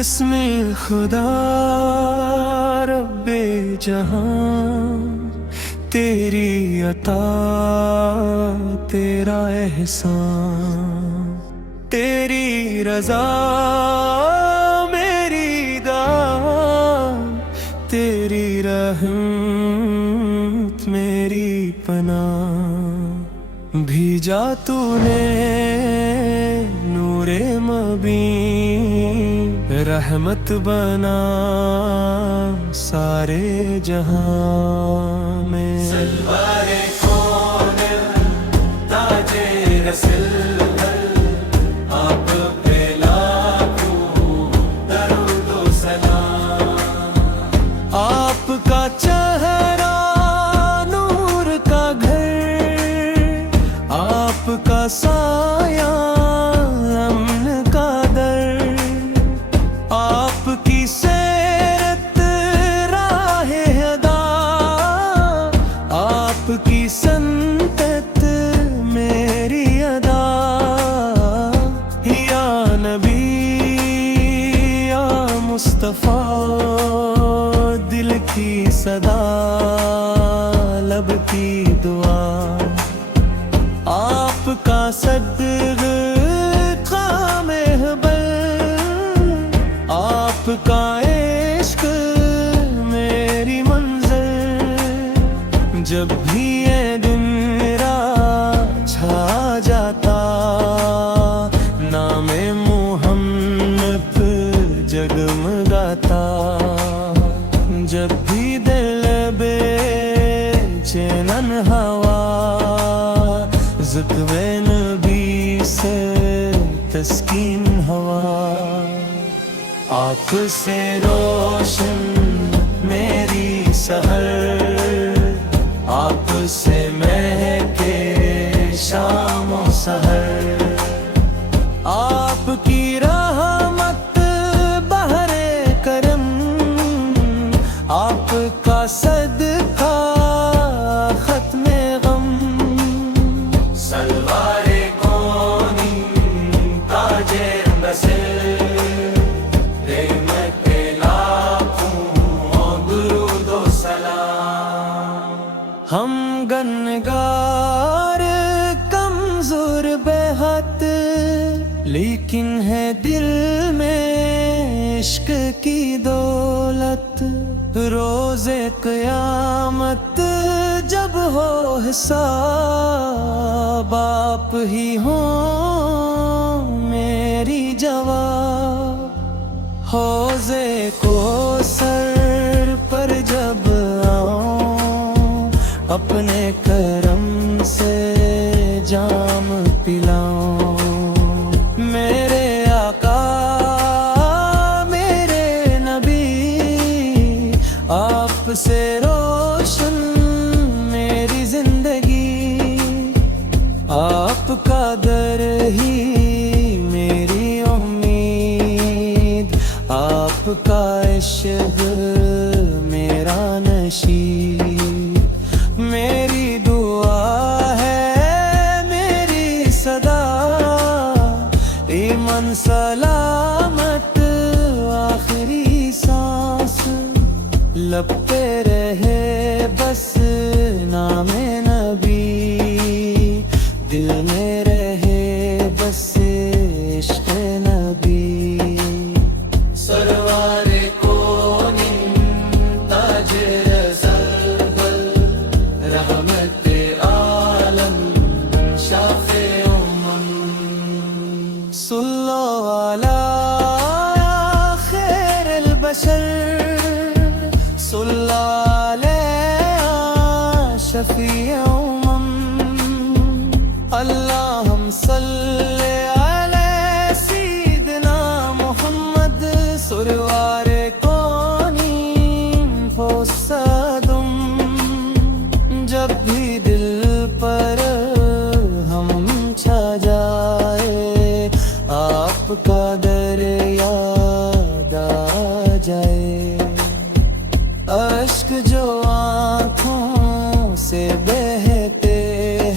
بسم خدا رب جہاں، تیری عطا تیرا احسان، تیری رضا میری دعا، تیری رحمت میری پناہ، بھیجا تو نے نور مبین، رحمت بنا سارے جہاں میں۔ سرور کون تاج رسل، آپ پہ لاکھوں درود و سلام، آپ کا چہرہ نور کا گھر، آپ کا سایہ امن کا در، آپ کی سیرت راہ ہدا، آپ کی سنتت میری ادا، یا نبی یا مصطفیٰ، دل کی صدا لب کی دعا، آپ کا صدقہ محبل، آپ کا عشق میری منزل، جب بھی یہ دن رات چھا جاتا، نام محمد جگمگاتا، جب بھی دل بے چین ہوا، ذکر نبی سے تسکین ہوا، آپ سے روشن میری سحر، آپ سے مہکے شام و سحر، آپ کی رحمت بحر کرم، آپ کا صدقہ ختم غم، سرور کونی تاج رسل، ہم گنگار کمزور بے حد، لیکن ہے دل میں عشق کی دولت، روز قیامت جب ہو حساب، آپ ہی ہوں میری جواب، حوضے کو سر پر جب آؤں، اپنے کرم سے جام پلاؤں، میرے آقا میرے نبی، آپ سے روشن میری زندگی، آپ کا در ہی میری امید، آپ کا عشق میرا نشید، میری دعا ہے میری صدا، ایمان سلامت آخری سانس، لب پہ رہے بس نام نبی، دل میں رہے بس عشق نبی، سرور کونی تاج رسل، رحمت عالم شافع امم، صلو علی خیر البشر، صلو علیہ شفیع امم، اللہم صلی علی سیدنا محمد، سرور کونی فوسدم، جب بھی دل پر ہم چھا جائے، آپ کا در یاد آ جائے، اشک جو آنکھوں سے بہتے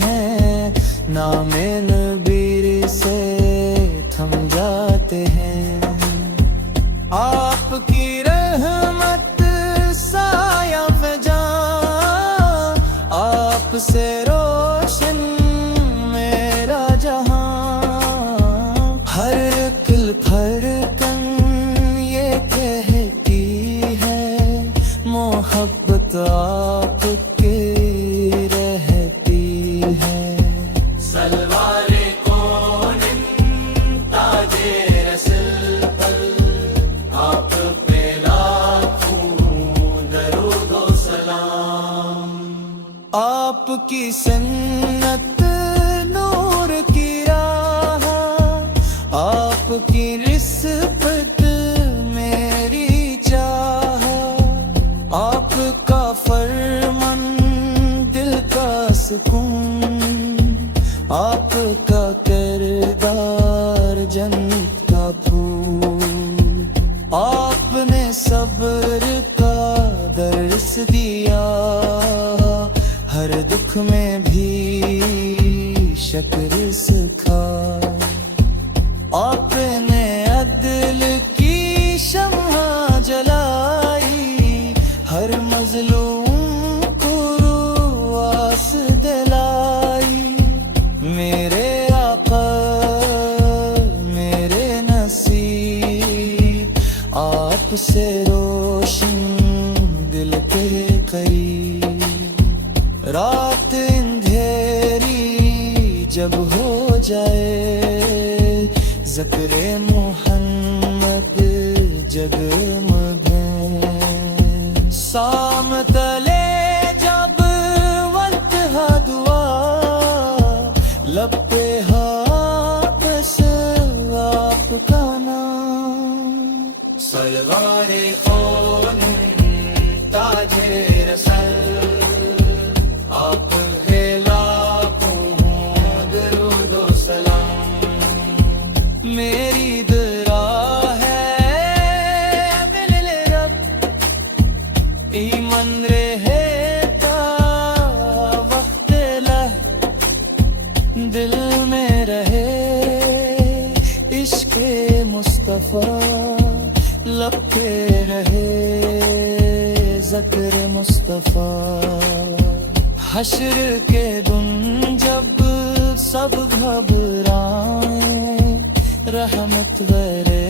ہیں، نام نبی سے تھم جاتے ہیں، سے روشن میرا جہاں، ہر کل دھڑکن یہ کہتی ہے محبت آپ کی رہتی ہے۔ سلوار کون تاج رسل پر، آپ پہ لاکھوں درود و سلام۔ آپ کی سنت نور کی راہ، آپ کی رسپت میری چاہ، آپ کا فرمان دل کا سکون، آپ کا کردار جنت کا پھول، آپ نے صبر کا درس دیا، ہر دکھ میں بھی شکر سکھایا، آپ نے عدل کی شمع جلائی، ہر مظلوم کو آس دلائی۔ میرے آقا میرے نصیب، آپ سے روشن دل کے قریب، رات اندھیری جب ہو جائے، ذکر محمد جگمگے، سام تلے جب والتہا دعا، لب پہ حافظ آپ کا نام۔ سرور کون تاج رسل، آپ ہے لاکھوں درود و سلام۔ میری دعا ہے مل رب، ایمان رہے تا وقت لہ، دل میں رہے عشق مصطفیٰ، لب پہ رہے ذکر مصطفیٰ۔ حشر کے دن جب سب گھبرائیں، رحمت برے